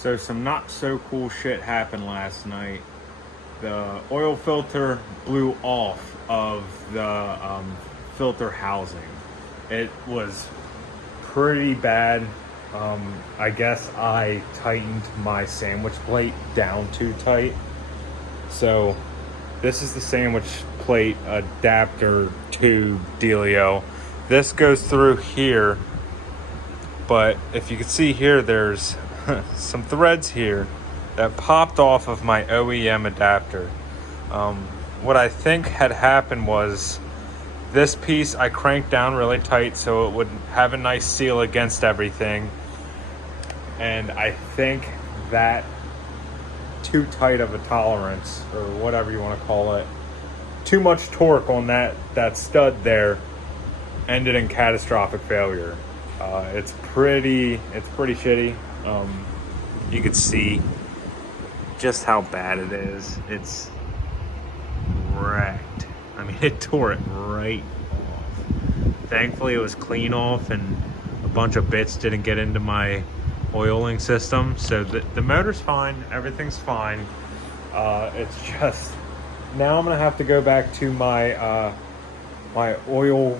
So some not so cool shit happened last night. The oil filter blew off of the filter housing. It was pretty bad. I guess I tightened my sandwich plate down too tight. So this is the sandwich plate adapter tube dealio. This goes through here, but if you can see here, there's some threads here that popped off of my OEM adapter. What I think had happened was this piece I cranked down really tight so it would have a nice seal against everything. And I think that too tight of a tolerance, or whatever you want to call it, too much torque on that stud there ended in catastrophic failure. It's pretty shitty. You could see just how bad it is. It's wrecked. I mean, it tore it right off. Thankfully, it was clean off, and a bunch of bits didn't get into my oiling system. So the motor's fine. Everything's fine. It's just now I'm gonna have to go back to my my oil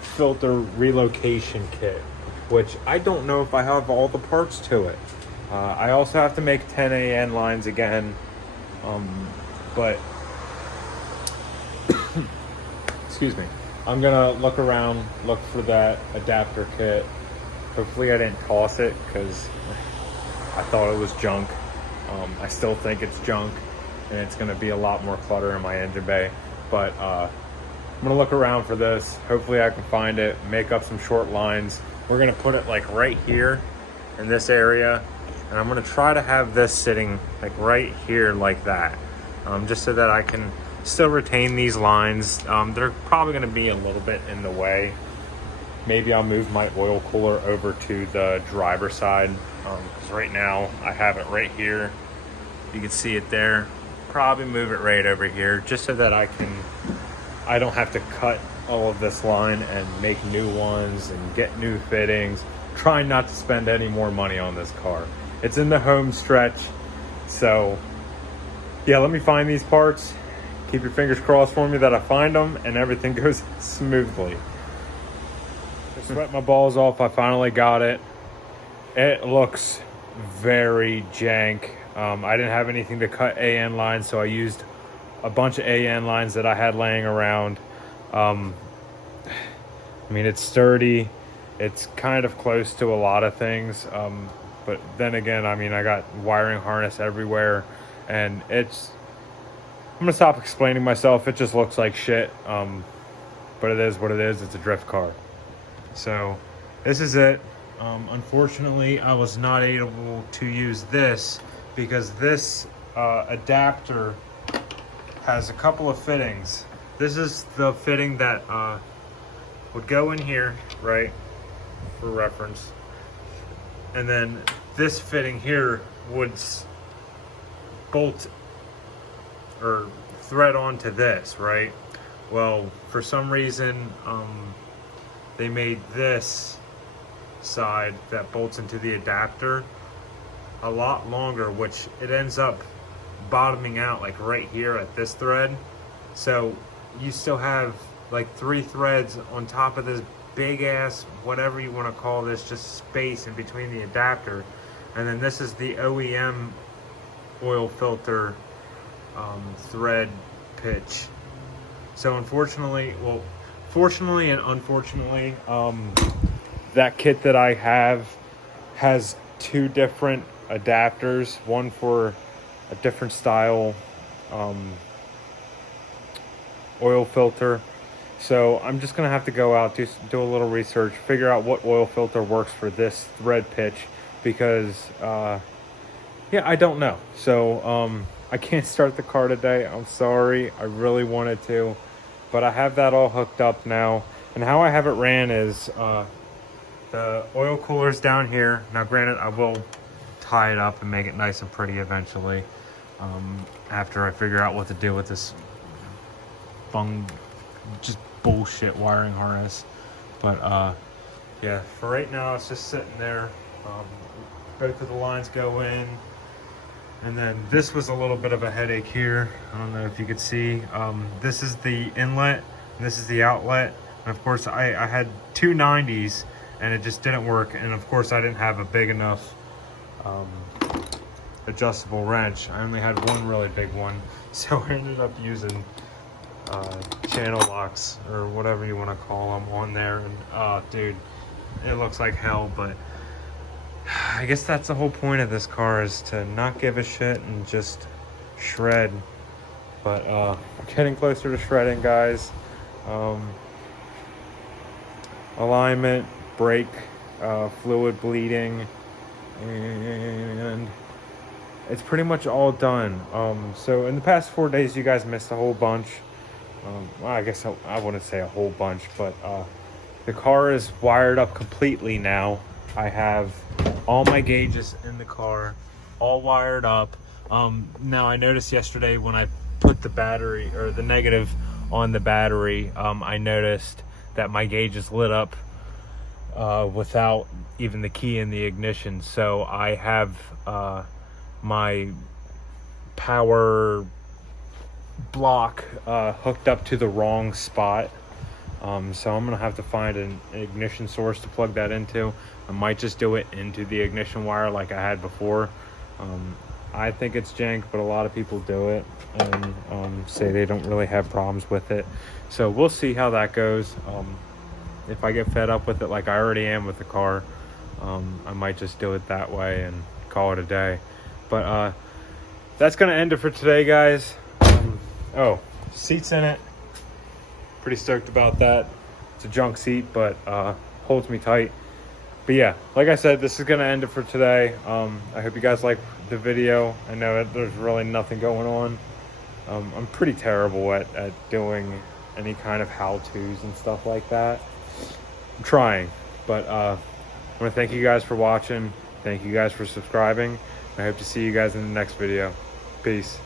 filter relocation kit, which I don't know if I have all the parts to it. I also have to make 10 AN lines again, but excuse me. I'm gonna look around, look for that adapter kit. Hopefully I didn't toss it because I thought it was junk. I still think it's junk, and it's gonna be a lot more clutter in my engine bay, but I'm gonna look around for this. Hopefully I can find it, make up some short lines. We're gonna put it like right here in this area, and I'm gonna try to have this sitting like right here like that, just so that I can still retain these lines. They're probably gonna be a little bit in the way. Maybe I'll move my oil cooler over to the driver's side, because right now I have it right here. You can see it there. Probably move it right over here just so that I don't have to cut all of this line and make new ones and get new fittings. Trying not to spend any more money on this car. It's in the home stretch. So yeah, let me find these parts. Keep your fingers crossed for me that I find them and everything goes smoothly. I sweat my balls off. I finally got it. It looks very jank. I didn't have anything to cut AN lines, so I used a bunch of AN lines that I had laying around. I mean, it's sturdy. It's kind of close to a lot of things. But then again, I mean, I got wiring harness everywhere, and I'm gonna stop explaining myself. It just looks like shit. But it is what it is. It's a drift car. So this is it. Unfortunately, I was not able to use this because this adapter has a couple of fittings. This is the fitting that would go in here, right, for reference. And then this fitting here would bolt or thread onto this, right? Well, for some reason, they made this side that bolts into the adapter a lot longer, which it ends up bottoming out like right here at this thread. So you still have like 3 threads on top of this big ass, whatever you want to call this, just space in between the adapter. And then this is the OEM oil filter thread pitch. So unfortunately, well, fortunately and unfortunately, that kit that I have has 2 different adapters, one for a different style oil filter. So I'm just gonna have to go out, do a little research, figure out what oil filter works for this thread pitch, because yeah, I don't know. So I can't start the car today. I'm sorry. I really wanted to, but I have that all hooked up now. And how I have it ran is the oil cooler's down here. Now granted, I will tie it up and make it nice and pretty eventually, after I figure out what to do with this just bullshit wiring harness. But yeah, for right now it's just sitting there. both of the lines go in. And then this was a little bit of a headache here. I don't know if you could see. This is the inlet, and this is the outlet. And of course, I had two 90s, and it just didn't work. And of course, I didn't have a big enough adjustable wrench. I only had one really big one. So I ended up using channel locks, or whatever you want to call them, on there. And dude, it looks like hell, but I guess that's the whole point of this car, is to not give a shit and just shred. But we're getting closer to shredding, guys. Alignment, brake, fluid bleeding, and it's pretty much all done. So in the past 4 days, you guys missed a whole bunch. Well, I guess I wouldn't say a whole bunch, but the car is wired up completely now. I have all my gauges in the car, all wired up. Now I noticed yesterday when I put the battery, or the negative on the battery, I noticed that my gauges lit up without even the key in the ignition. So I have my power block hooked up to the wrong spot. So I'm gonna have to find an ignition source to plug that into. I might just do it into the ignition wire like I had before. I think it's jank, but a lot of people do it and say they don't really have problems with it. So we'll see how that goes. If I get fed up with it like I already am with the car, I might just do it that way and call it a day. But that's gonna end it for today, guys. Oh, seat's in it. Pretty stoked about that. It's a junk seat, but holds me tight. But yeah, like I said, this is gonna end it for today. I hope you guys like the video. I know that there's really nothing going on. I'm pretty terrible at doing any kind of how-tos and stuff like that. I'm trying, but I want to thank you guys for watching. Thank you guys for subscribing. I hope to see you guys in the next video. Peace.